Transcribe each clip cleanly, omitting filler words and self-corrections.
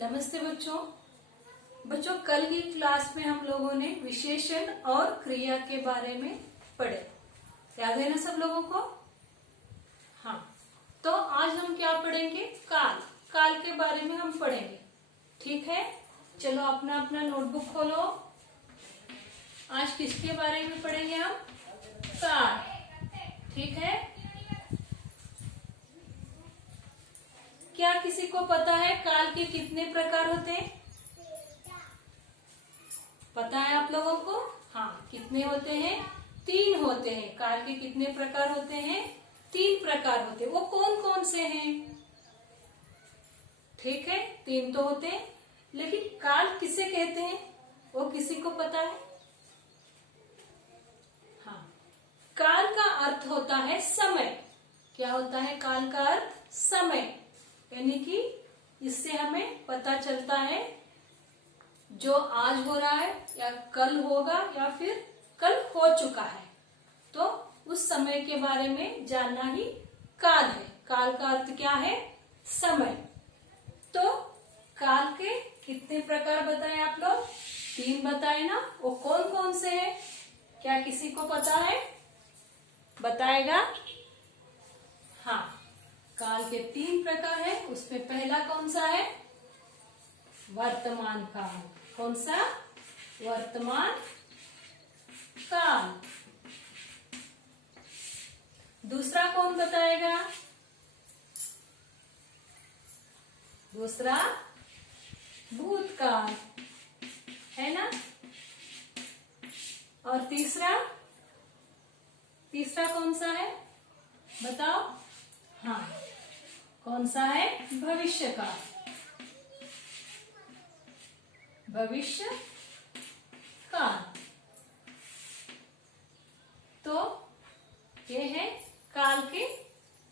नमस्ते बच्चों कल की क्लास में हम लोगों ने विशेषण और क्रिया के बारे में पढ़े। याद है ना सब लोगों को? हाँ, तो आज हम क्या पढ़ेंगे? काल के बारे में हम पढ़ेंगे। ठीक है, चलो अपना अपना नोटबुक खोलो। आज किसके बारे में पढ़ेंगे हम? काल। ठीक है, क्या किसी को पता है काल के कितने प्रकार होते हैं? पता है आप लोगों को? हाँ, कितने होते हैं? 3 होते हैं। काल के कितने प्रकार होते हैं? 3 प्रकार होते हैं। वो कौन कौन से हैं? ठीक है, 3 तो होते हैं, लेकिन काल किसे कहते हैं वो किसी को पता है? हाँ, काल का अर्थ होता है समय। क्या होता है काल का अर्थ? समय। यानी कि इससे हमें पता चलता है जो आज हो रहा है या कल होगा या फिर कल हो चुका है, तो उस समय के बारे में जानना ही काल है। काल का अर्थ क्या है? समय। तो काल के कितने प्रकार बताए आप लोग? 3 बताए ना? वो कौन कौन से हैं? क्या किसी को पता है? बताएगा? हाँ, काल के 3 प्रकार है। उसमें पहला कौन सा है? वर्तमान काल। कौन सा? वर्तमान काल। दूसरा कौन बताएगा? दूसरा भूतकाल है ना? और तीसरा कौन सा है? बताओ। हाँ, कौन सा है? भविष्य काल। भविष्य काल। तो ये है काल के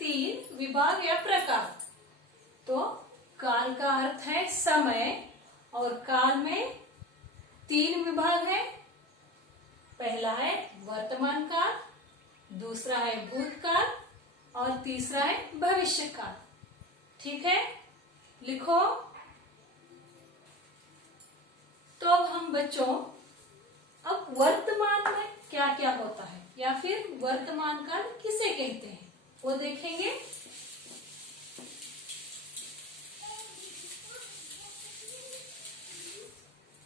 3 विभाग या प्रकार। तो काल का अर्थ है समय, और काल में 3 विभाग है। पहला है वर्तमान काल, दूसरा है भूतकाल और तीसरा है भविष्य काल। ठीक है, लिखो। तो अब हम बच्चों अब वर्तमान में क्या क्या होता है या फिर वर्तमान काल किसे कहते हैं वो देखेंगे।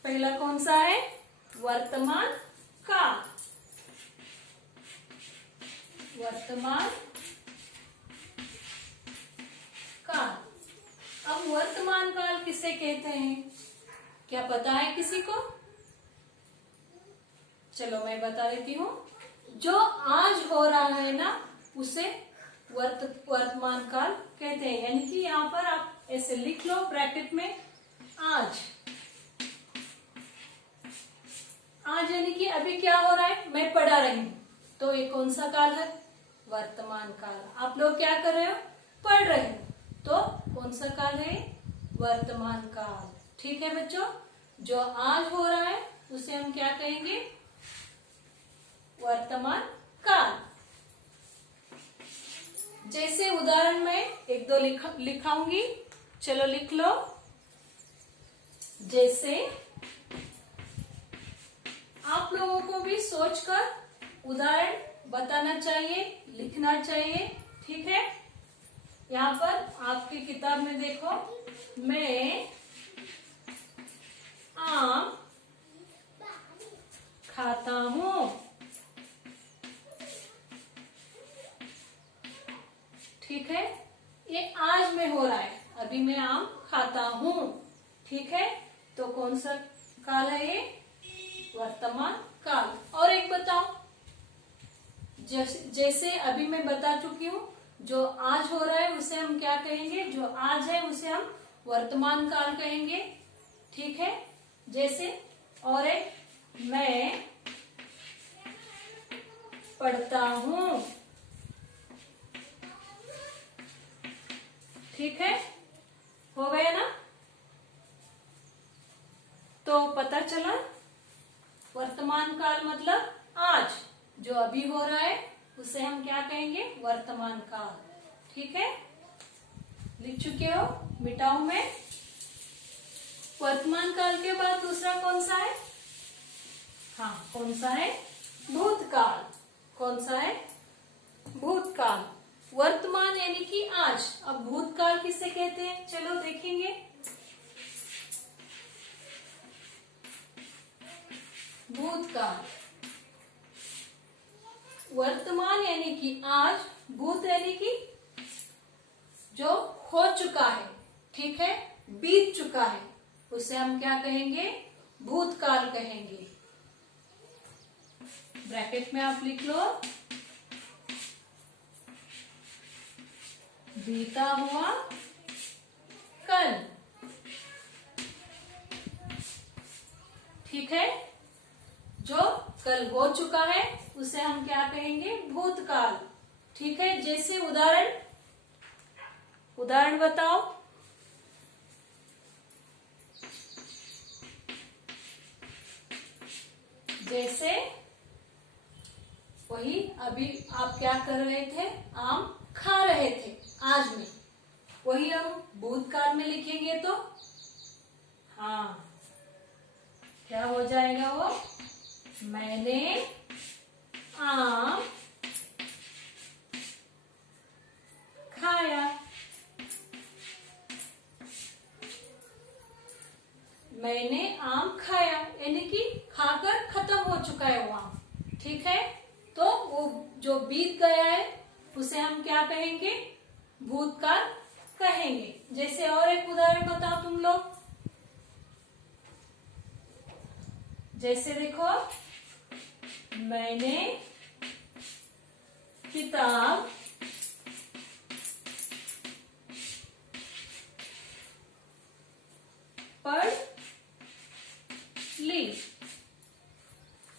पहला कौन सा है? वर्तमान काल। वर्तमान काल। अब वर्तमान काल किसे कहते हैं? क्या पता है किसी को? चलो मैं बता देती हूँ। जो आज हो रहा है ना, उसे वर्तमान काल कहते हैं। यानी कि यहाँ पर आप ऐसे लिख लो ब्रैकेट में, आज। आज यानी कि अभी क्या हो रहा है? मैं पढ़ा रही हूँ, तो ये कौन सा काल है? वर्तमान काल। आप लोग क्या कर रहे हो? पढ़ रहे हो, तो कौन सा काल है? वर्तमान काल। ठीक है बच्चों, जो आज हो रहा है उसे हम क्या कहेंगे? वर्तमान काल। जैसे उदाहरण में 1-2 लिखाऊंगी, चलो लिख लो। जैसे आप लोगों को भी सोचकर उदाहरण बताना चाहिए, लिखना चाहिए। ठीक है, यहाँ पर आपकी किताब में देखो, मैं आम खाता हूँ। ठीक है, ये आज में हो रहा है, अभी मैं आम खाता हूँ। ठीक है, तो कौन सा काल है ये? वर्तमान काल। और एक बताओ, जैसे अभी मैं बता चुकी हूँ, जो आज हो रहा है उसे हम क्या कहेंगे? जो आज है उसे हम वर्तमान काल कहेंगे। ठीक है, जैसे और एक, मैं पढ़ता हूँ। ठीक है, हो गया ना? तो पता चला वर्तमान काल मतलब आज, जो अभी हो रहा है उसे हम क्या कहेंगे? वर्तमान काल। ठीक है, लिख चुके हो? मिटाऊं मैं? वर्तमान काल के बाद दूसरा कौन सा है? हाँ, कौन सा है? भूतकाल। कौन सा है? भूतकाल। वर्तमान यानी कि आज। अब भूतकाल किसे कहते हैं, चलो देखेंगे। भूतकाल, वर्तमान यानी कि आज, भूत यानी कि जो हो चुका है, ठीक है, बीत चुका है, उसे हम क्या कहेंगे? भूतकाल कहेंगे। ब्रैकेट में आप लिख लो, बीता हुआ कल। ठीक है, जो कल हो चुका है उसे हम क्या कहेंगे? भूतकाल। ठीक है, जैसे उदाहरण बताओ। जैसे वही अभी आप क्या कर रहे थे? आम खा रहे थे आज में, वही हम भूतकाल में लिखेंगे तो हाँ, क्या हो जाएगा वो? मैंने आम खाया। मैंने आम खाया यानी कि खाकर खत्म हो चुका है वो आम। ठीक है, तो वो जो बीत गया है उसे हम क्या कहेंगे? भूतकाल कहेंगे। जैसे और एक उदाहरण बताओ तुम लोग। जैसे देखो, मैंने किताब पढ़ ली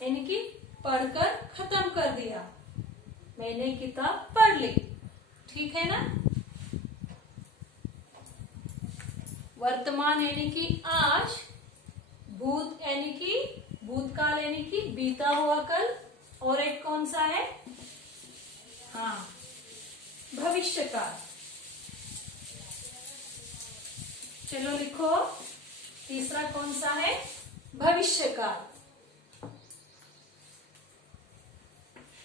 यानी कि पढ़कर खत्म कर दिया। मैंने किताब पढ़ ली। ठीक है ना? वर्तमान यानी कि आज, भूत यानी कि भूतकाल यानी कि बीता हुआ कल, और एक कौन सा है? हाँ, भविष्यकाल। चलो लिखो, तीसरा कौन सा है? भविष्यकाल।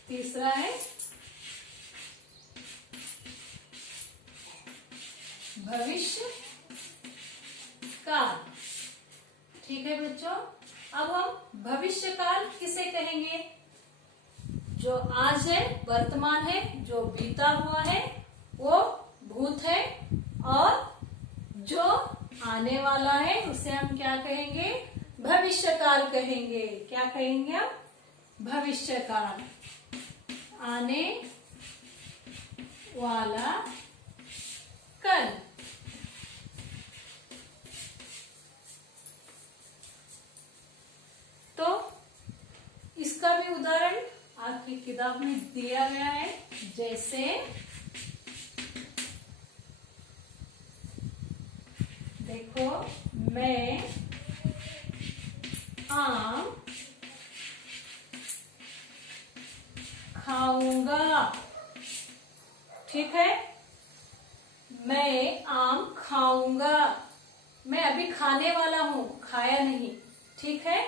तीसरा है भविष्य काल। ठीक है बच्चों, अब हम भविष्य काल किसे कहेंगे? जो आज है, वर्तमान है, जो बीता हुआ है वो भूत है, और जो आने वाला है उसे हम क्या कहेंगे? भविष्य काल कहेंगे। क्या कहेंगे हम? भविष्य काल। आने वाला कल। तो इसका भी उदाहरण आपकी किताब में दिया गया है। जैसे देखो, मैं आम खाऊंगा। ठीक है, मैं आम खाऊंगा। मैं अभी खाने वाला हूं, खाया नहीं। ठीक है,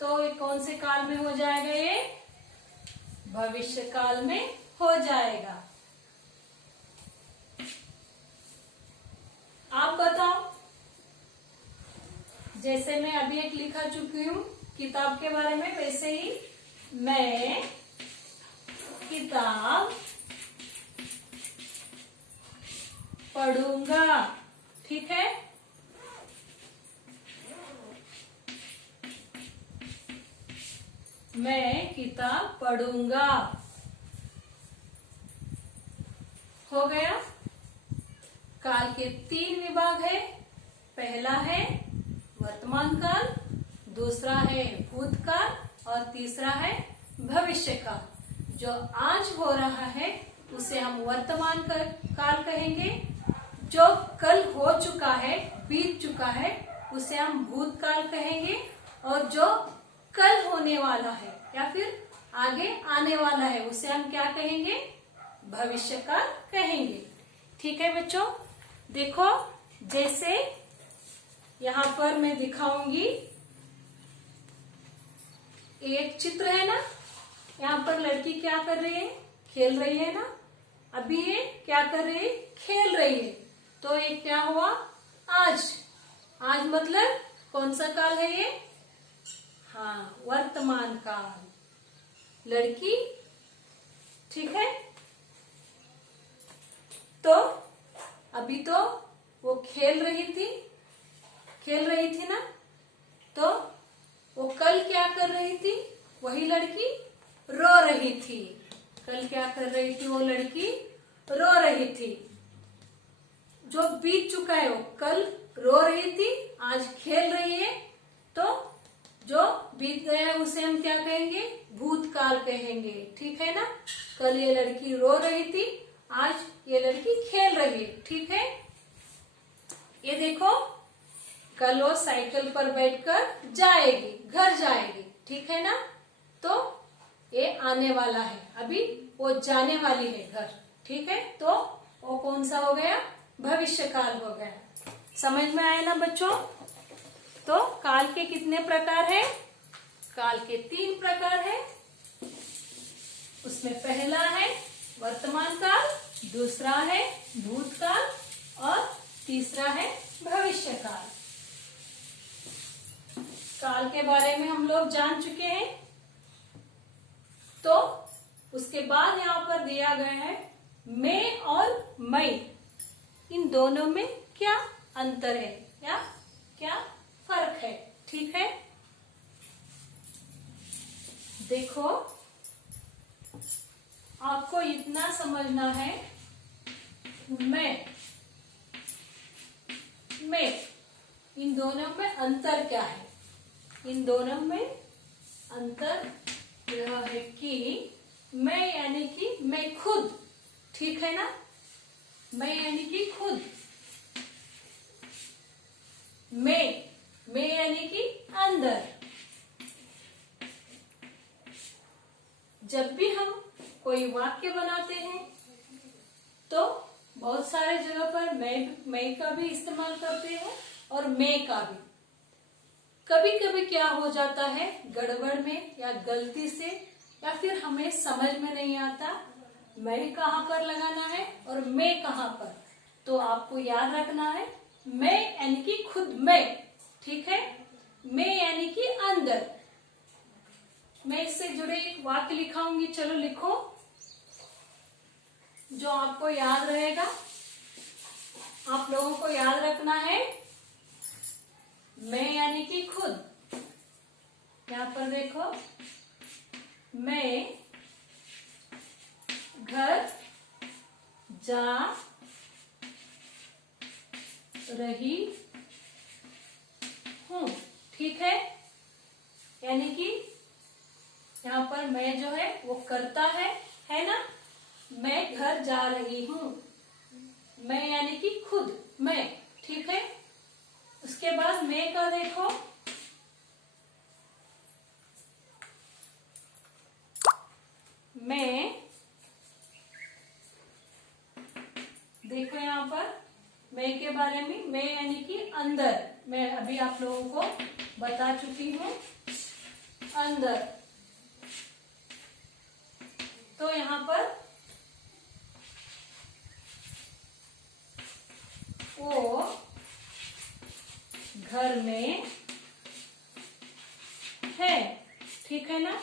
तो ये कौन से काल में हो जाएगा? ये भविष्य काल में हो जाएगा। आप बताओ। जैसे मैं अभी एक लिखा चुकी हूं किताब के बारे में, वैसे ही मैं किताब पढ़ूंगा। ठीक है, मैं किताब पढ़ूंगा। हो गया। काल के 3 विभाग है। पहला है वर्तमान काल, दूसरा है भूतकाल, और तीसरा है भविष्य काल। जो आज हो रहा है उसे हम वर्तमान काल कहेंगे। जो कल हो चुका है, बीत चुका है, उसे हम भूतकाल कहेंगे। और जो कल होने वाला है या फिर आगे आने वाला है उसे हम क्या कहेंगे? भविष्य काल कहेंगे। ठीक है बच्चों, देखो, जैसे यहाँ पर मैं दिखाऊंगी, एक चित्र है ना, यहाँ पर लड़की क्या कर रही है, खेल रही है ना। अभी ये क्या कर रही है, खेल रही है। तो ये क्या हुआ, आज। आज मतलब कौन सा काल है ये, हाँ वर्तमान काल, लड़की, ठीक है। तो अभी तो वो खेल रही थी ना, तो वो कल क्या कर रही थी, वही लड़की रो रही थी। कल क्या कर रही थी, वो लड़की रो रही थी। जो बीत चुका है, वो कल रो रही थी, आज खेल रही है। तो जो बीत गया है उसे हम क्या कहेंगे, भूतकाल कहेंगे, ठीक है ना। कल ये लड़की रो रही थी, आज ये लड़की खेल रही है, ठीक है। ये देखो, कल वो साइकिल पर बैठकर जाएगी, घर जाएगी, ठीक है ना। तो ये आने वाला है, अभी वो जाने वाली है घर, ठीक है। तो वो कौन सा हो गया, भविष्य काल हो गया। समझ में आया ना बच्चों। तो काल के कितने प्रकार हैं, काल के 3 प्रकार हैं। उसमें पहला है वर्तमान काल, दूसरा है भूतकाल और तीसरा है भविष्य काल। काल के बारे में हम लोग जान चुके हैं। तो उसके बाद यहाँ पर दिया गया है मैं और मई, इन दोनों में क्या अंतर है या क्या फर्क है, ठीक है। देखो, आपको इतना समझना है, मैं इन दोनों में अंतर क्या है। इन दोनों में अंतर यह है कि मैं यानी कि मैं खुद, ठीक है ना। मैं यानी कि खुद, मैं यानी कि अंदर। जब भी हम कोई वाक्य बनाते हैं तो बहुत सारे जगह पर मैं का भी इस्तेमाल करते हैं और मैं का भी। कभी कभी क्या हो जाता है, गड़बड़ में या गलती से, या फिर हमें समझ में नहीं आता मैं कहाँ पर लगाना है और मैं कहाँ पर। तो आपको याद रखना है, मैं यानी कि खुद मैं, ठीक है। मैं यानी कि अंदर। मैं इससे जुड़े एक वाक्य लिखाऊंगी, चलो लिखो, जो आपको याद रहेगा। आप लोगों को याद रखना है, मैं यानी कि खुद। यहाँ पर देखो, मैं घर जा रही हूँ, ठीक है। यानी कि यहाँ पर मैं जो है वो करता है ना। मैं घर जा रही हूँ, मैं यानी कि खुद मैं, ठीक है। उसके बाद मैं का देखो, मैं, देखो यहाँ पर मैं के बारे में, मैं यानी कि अंदर। मैं अभी आप लोगों को बता चुकी हूँ, अंदर। तो यहाँ पर वो घर में है, ठीक है ना।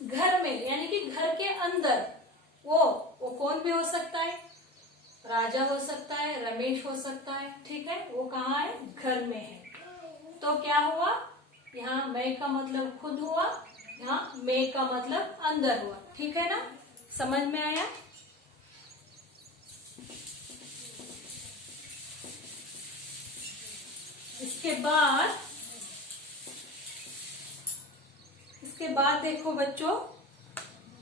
घर में यानी कि घर के अंदर। वो कौन भी हो सकता है, राजा हो सकता है, रमेश हो सकता है, ठीक है। वो कहाँ है, घर में है। तो क्या हुआ, यहाँ मैं का मतलब खुद हुआ, यहाँ मैं का मतलब अंदर हुआ, ठीक है ना। समझ में आया। इसके बाद देखो बच्चों,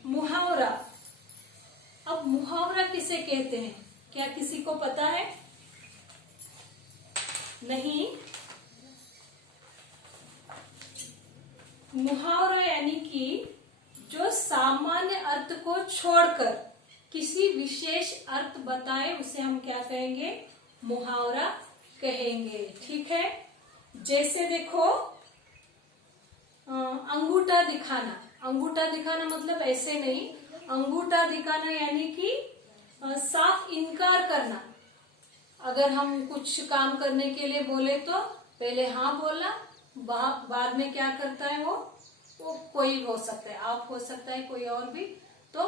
मुहावरा। अब मुहावरा किसे कहते हैं, क्या किसी को पता है? नहीं। मुहावरा यानी कि जो सामान्य अर्थ को छोड़कर किसी विशेष अर्थ बताए, उसे हम क्या कहेंगे, मुहावरा कहेंगे। ठीक है, जैसे देखो अंगूठा दिखाना। अंगूठा दिखाना मतलब ऐसे नहीं, अंगूठा दिखाना यानी कि साफ इनकार करना। अगर हम कुछ काम करने के लिए बोले तो पहले हाँ बोलना, बाद में क्या करता है वो कोई हो सकता है, आप हो सकता है, कोई और भी, तो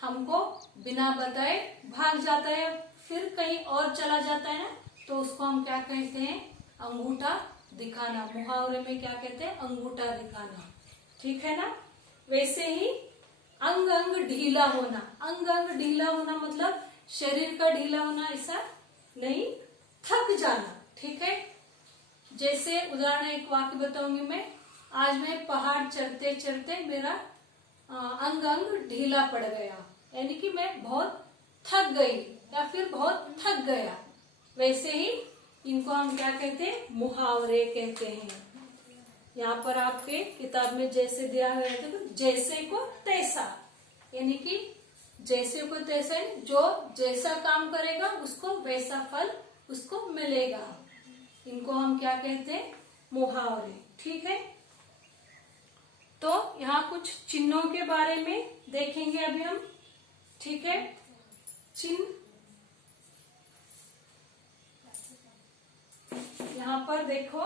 हमको बिना बताए भाग जाता है, फिर कहीं और चला जाता है ना, तो उसको हम क्या कहते हैं, अंगूठा दिखाना। मुहावरे में क्या कहते हैं, अंगूठा दिखाना। ठीक है ना। वैसे ही अंग अंग ढीला होना। अंग अंग ढीला होना मतलब शरीर का ढीला होना ऐसा नहीं, थक जाना। ठीक है, जैसे उदाहरण एक वाक्य बताऊंगी मैं। आज मैं पहाड़ चढ़ते चढ़ते मेरा अंग अंग ढीला पड़ गया, यानी कि मैं बहुत थक गई या फिर बहुत थक गया। वैसे ही इनको हम क्या कहते हैं, मुहावरे कहते हैं। यहाँ पर आपके किताब में जैसे दिया हुआ है, तो जैसे को तैसा, यानी कि जैसे को तैसा, जो जैसा काम करेगा उसको वैसा फल उसको मिलेगा। इनको हम क्या कहते हैं, मुहावरे। ठीक है, तो यहाँ कुछ चिन्हों के बारे में देखेंगे अभी हम। ठीक है, चिन्ह यहाँ पर देखो,